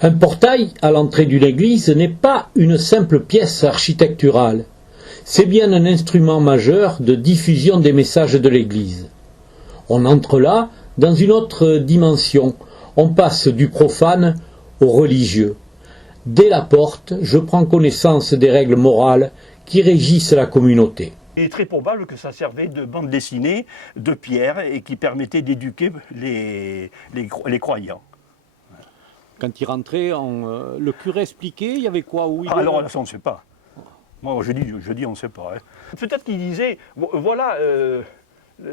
Un portail à l'entrée d'une église n'est pas une simple pièce architecturale. C'est bien un instrument majeur de diffusion des messages de l'église. On entre là dans une autre dimension. On passe du profane au religieux. Dès la porte, je prends connaissance des règles morales qui régissent la communauté. Il est très probable que ça servait de bande dessinée de pierre et qui permettait d'éduquer les croyants. Quand il rentrait, le curé expliquait, il y avait quoi où il Alors ça on ne sait pas. Moi je dis on ne sait pas. Hein. Peut-être qu'il disait, voilà,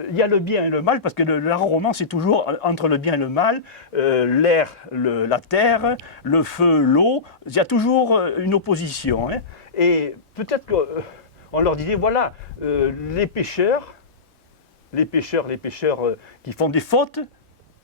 il y a le bien et le mal, parce que l'art roman c'est toujours entre le bien et le mal, l'air, la terre, le feu, l'eau, il y a toujours une opposition. Hein. Et peut-être qu'on leur disait, voilà, les pêcheurs qui font des fautes,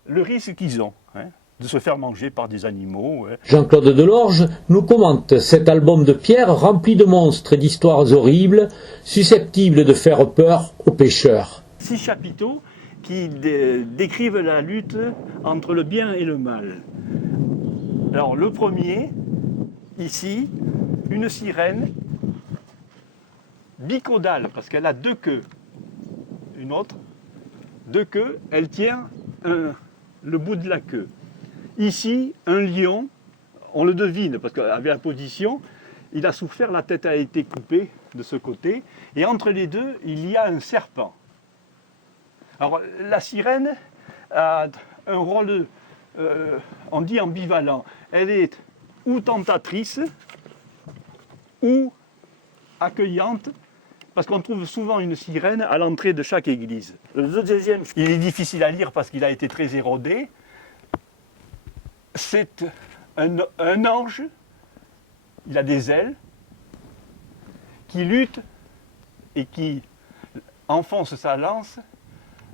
le risque qu'ils ont. Hein, de se faire manger par des animaux. Ouais. Jean-Claude Delorge nous commente cet album de pierre rempli de monstres et d'histoires horribles, susceptibles de faire peur aux pêcheurs. 6 chapiteaux qui décrivent la lutte entre le bien et le mal. Alors le premier, ici, une sirène bicaudale, parce qu'elle a 2 queues. Une autre, 2 queues, elle tient le bout de la queue. Ici, un lion, on le devine, parce qu'avec la position, il a souffert, la tête a été coupée de ce côté, et entre les deux, il y a un serpent. Alors, la sirène a un rôle, on dit ambivalent. Elle est ou tentatrice, ou accueillante, parce qu'on trouve souvent une sirène à l'entrée de chaque église. Le deuxième, il est difficile à lire parce qu'il a été très érodé. C'est un ange, il a des ailes, qui lutte et qui enfonce sa lance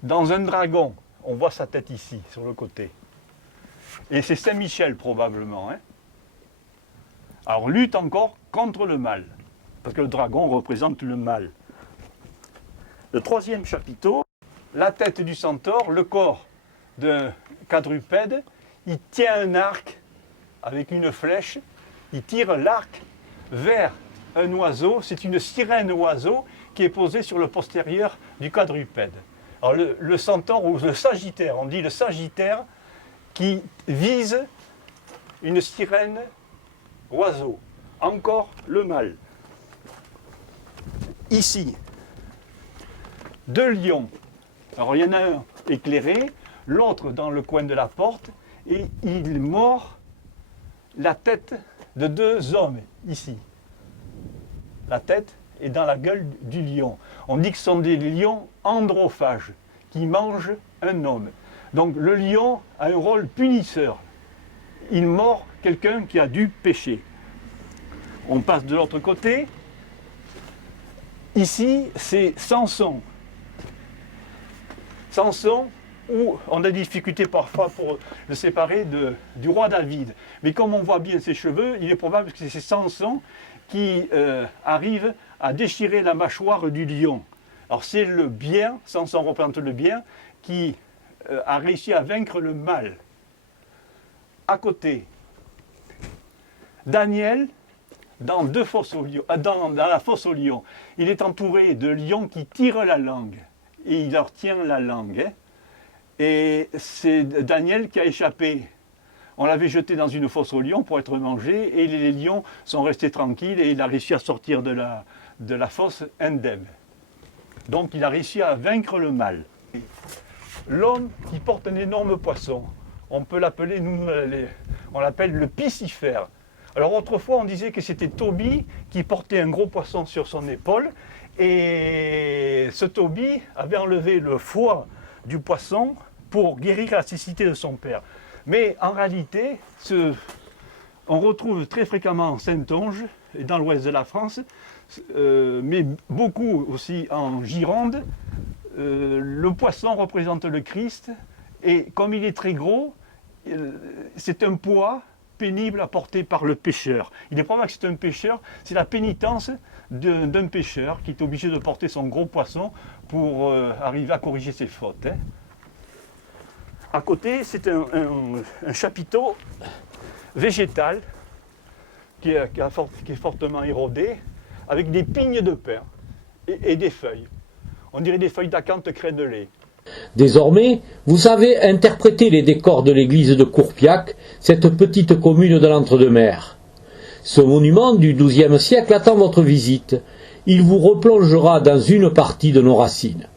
dans un dragon. On voit sa tête ici, sur le côté. Et c'est Saint-Michel probablement. Hein. Alors lutte encore contre le mal, parce que le dragon représente le mal. Le troisième chapiteau, la tête du centaure, le corps d'un quadrupède, il tient un arc avec une flèche, il tire l'arc vers un oiseau, c'est une sirène oiseau qui est posée sur le postérieur du quadrupède. Alors le centaure ou le sagittaire, on dit le sagittaire qui vise une sirène oiseau, encore le mal. Ici, 2 lions, alors il y en a un éclairé, l'autre dans le coin de la porte, et il mord la tête de 2 hommes, ici. La tête est dans la gueule du lion. On dit que ce sont des lions androphages, qui mangent un homme. Donc le lion a un rôle punisseur. Il mord quelqu'un qui a dû pécher. On passe de l'autre côté. Ici, c'est Samson. Samson, où on a des difficultés parfois pour le séparer du roi David. Mais comme on voit bien ses cheveux, il est probable que c'est Samson qui arrive à déchirer la mâchoire du lion. Alors c'est le bien, Samson représente le bien, qui a réussi à vaincre le mal. À côté, Daniel, dans la fosse aux lions, il est entouré de lions qui tirent la langue. Et il leur tient la langue. Hein. Et c'est Daniel qui a échappé. On l'avait jeté dans une fosse aux lions pour être mangé, et les lions sont restés tranquilles, et il a réussi à sortir de la fosse indemne. Donc il a réussi à vaincre le mal. L'homme qui porte un énorme poisson, on peut l'appeler, on l'appelle le piscifère. Alors autrefois on disait que c'était Tobie qui portait un gros poisson sur son épaule, et ce Tobie avait enlevé le foie du poisson pour guérir la cécité de son père. Mais en réalité, on retrouve très fréquemment en Saintonge et dans l'ouest de la France, mais beaucoup aussi en Gironde, le poisson représente le Christ, et comme il est très gros, c'est un poids pénible à porter par le pêcheur. Il est probable que c'est un pêcheur, c'est la pénitence d'un pêcheur qui est obligé de porter son gros poisson pour arriver à corriger ses fautes. Hein. À côté, c'est un chapiteau végétale qui est fortement érodée, avec des pignes de pin et des feuilles. On dirait des feuilles d'acanthe crénelées. Désormais, vous savez interpréter les décors de l'église de Courpiac, cette petite commune de l'Entre-deux-Mers. Ce monument du XIIe siècle attend votre visite. Il vous replongera dans une partie de nos racines.